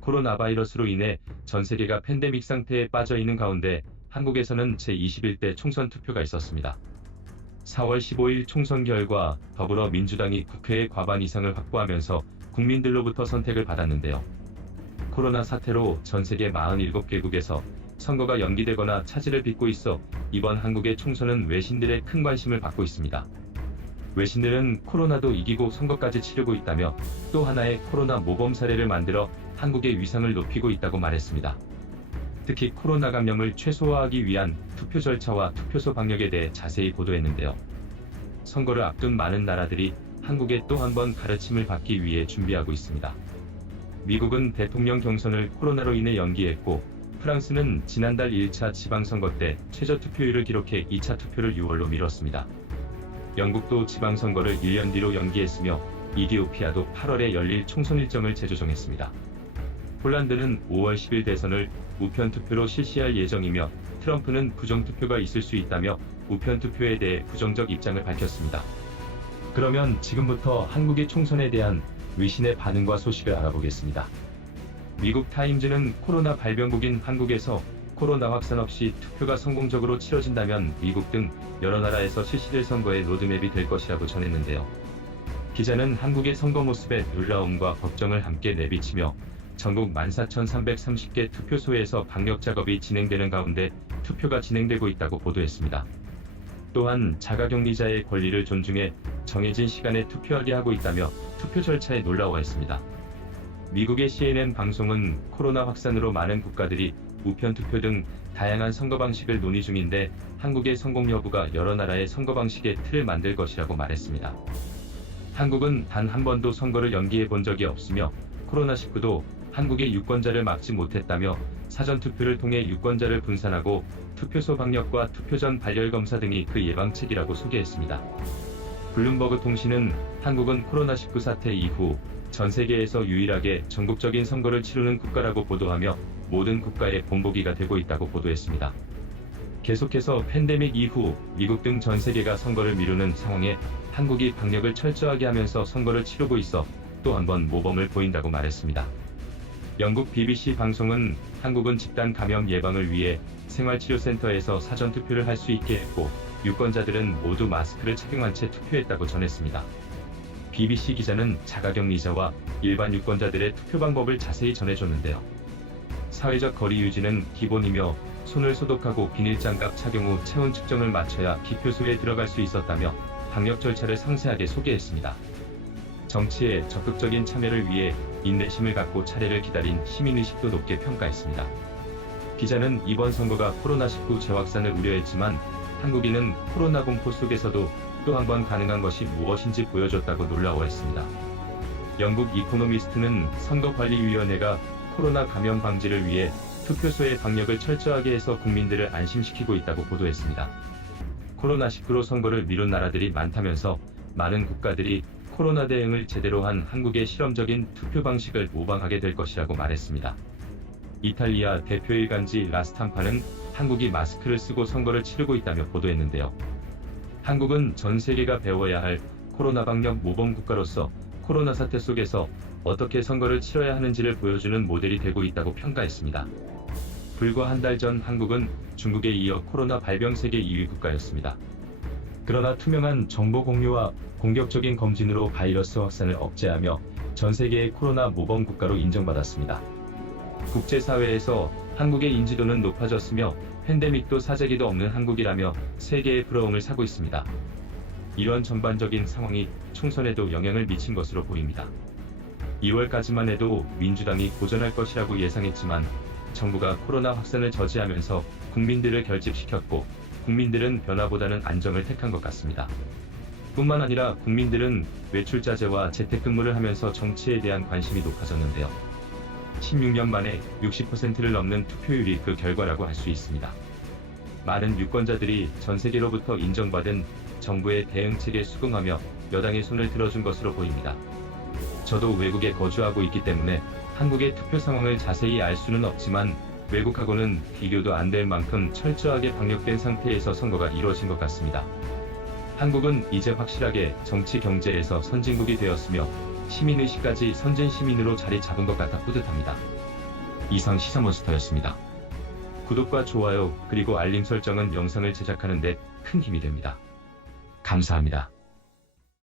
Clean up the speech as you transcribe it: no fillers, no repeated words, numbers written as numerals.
코로나 바이러스로 인해 전 세계가 팬데믹 상태에 빠져 있는 가운데 한국에서는 제21대 총선 투표가 있었습니다. 4월 15일 총선 결과 더불어민주당이 국회의 과반 이상을 확보하면서 국민들로부터 선택을 받았는데요. 코로나 사태로 전 세계 47개국에서 선거가 연기되거나 차질을 빚고 있어 이번 한국의 총선은 외신들의 큰 관심을 받고 있습니다. 외신들은 코로나도 이기고 선거까지 치르고 있다며 또 하나의 코로나 모범 사례를 만들어 한국의 위상을 높이고 있다고 말했습니다. 특히 코로나 감염을 최소화하기 위한 투표 절차와 투표소 방역에 대해 자세히 보도했는데요. 선거를 앞둔 많은 나라들이 한국에 또 한 번 가르침을 받기 위해 준비하고 있습니다. 미국은 대통령 경선을 코로나로 인해 연기했고, 프랑스는 지난달 1차 지방선거 때 최저 투표율을 기록해 2차 투표를 6월로 미뤘습니다. 영국도 지방선거를 1년 뒤로 연기했으며 이디오피아도 8월에 열릴 총선 일정을 재조정했습니다. 폴란드는 5월 10일 대선을 우편투표로 실시할 예정이며 트럼프는 부정투표가 있을 수 있다며 우편투표에 대해 부정적 입장을 밝혔습니다. 그러면 지금부터 한국의 총선에 대한 외신의 반응과 소식을 알아보겠습니다. 미국 타임즈는 코로나 발병국인 한국에서 코로나 확산 없이 투표가 성공적으로 치러진다면 미국 등 여러 나라에서 실시될 선거의 로드맵이 될 것이라고 전했는데요. 기자는 한국의 선거 모습에 놀라움과 걱정을 함께 내비치며 전국 14,330개 투표소에서 방역 작업이 진행되는 가운데 투표가 진행되고 있다고 보도했습니다. 또한 자가격리자의 권리를 존중해 정해진 시간에 투표하게 하고 있다며 투표 절차에 놀라워했습니다. 미국의 CNN 방송은 코로나 확산으로 많은 국가들이 우편투표 등 다양한 선거 방식을 논의 중인데 한국의 성공 여부가 여러 나라의 선거 방식의 틀을 만들 것이라고 말했습니다. 한국은 단 한 번도 선거를 연기해 본 적이 없으며 코로나19도 한국의 유권자를 막지 못했다며 사전투표를 통해 유권자를 분산하고 투표소 방역과 투표 전 발열 검사 등이 그 예방책이라고 소개했습니다. 블룸버그 통신은 한국은 코로나19 사태 이후 전 세계에서 유일하게 전국적인 선거를 치르는 국가라고 보도하며 모든 국가의 본보기가 되고 있다고 보도했습니다. 계속해서 팬데믹 이후 미국 등 전 세계가 선거를 미루는 상황에 한국이 방역을 철저하게 하면서 선거를 치르고 있어 또 한 번 모범을 보인다고 말했습니다. 영국 BBC 방송은 한국은 집단 감염 예방을 위해 생활치료센터에서 사전투표를 할 수 있게 했고 유권자들은 모두 마스크를 착용한 채 투표했다고 전했습니다. BBC 기자는 자가격리자와 일반 유권자들의 투표 방법을 자세히 전해줬는데요. 사회적 거리 유지는 기본이며 손을 소독하고 비닐장갑 착용 후 체온 측정을 마쳐야 기표소에 들어갈 수 있었다며 방역 절차를 상세하게 소개했습니다. 정치에 적극적인 참여를 위해 인내심을 갖고 차례를 기다린 시민의식도 높게 평가했습니다. 기자는 이번 선거가 코로나19 재확산을 우려했지만 한국인은 코로나 공포 속에서도 또 한 번 가능한 것이 무엇인지 보여줬다고 놀라워했습니다. 영국 이코노미스트는 선거관리위원회가 코로나 감염 방지를 위해 투표소의 방역을 철저하게 해서 국민들을 안심시키고 있다고 보도했습니다. 코로나19로 선거를 미룬 나라들이 많다면서 많은 국가들이 코로나 대응을 제대로 한 한국의 실험적인 투표 방식을 모방하게 될 것이라고 말했습니다. 이탈리아 대표일간지 라스탐파는 한국이 마스크를 쓰고 선거를 치르고 있다며 보도했는데요. 한국은 전 세계가 배워야 할 코로나 방역 모범 국가로서 코로나 사태 속에서 어떻게 선거를 치러야 하는지를 보여주는 모델이 되고 있다고 평가했습니다. 불과 한 달 전 한국은 중국에 이어 코로나 발병 세계 2위 국가였습니다. 그러나 투명한 정보 공유와 공격적인 검진으로 바이러스 확산을 억제하며 전 세계의 코로나 모범 국가로 인정받았습니다. 국제사회에서 한국의 인지도는 높아졌으며 팬데믹도 사재기도 없는 한국이라며 세계의 부러움을 사고 있습니다. 이런 전반적인 상황이 총선에도 영향을 미친 것으로 보입니다. 2월까지만 해도 민주당이 고전할 것이라고 예상했지만 정부가 코로나 확산을 저지하면서 국민들을 결집시켰고 국민들은 변화보다는 안정을 택한 것 같습니다. 뿐만 아니라 국민들은 외출자제와 재택근무를 하면서 정치에 대한 관심이 높아졌는데요. 16년 만에 60%를 넘는 투표율이 그 결과라고 할 수 있습니다. 많은 유권자들이 전 세계로부터 인정받은 정부의 대응책에 수긍하며 여당의 손을 들어준 것으로 보입니다. 저도 외국에 거주하고 있기 때문에 한국의 투표 상황을 자세히 알 수는 없지만 외국하고는 비교도 안 될 만큼 철저하게 방역된 상태에서 선거가 이루어진 것 같습니다. 한국은 이제 확실하게 정치 경제에서 선진국이 되었으며 시민의식까지 선진 시민으로 자리 잡은 것 같아 뿌듯합니다. 이상 시사몬스터였습니다. 구독과 좋아요 그리고 알림 설정은 영상을 제작하는 데 큰 힘이 됩니다. 감사합니다.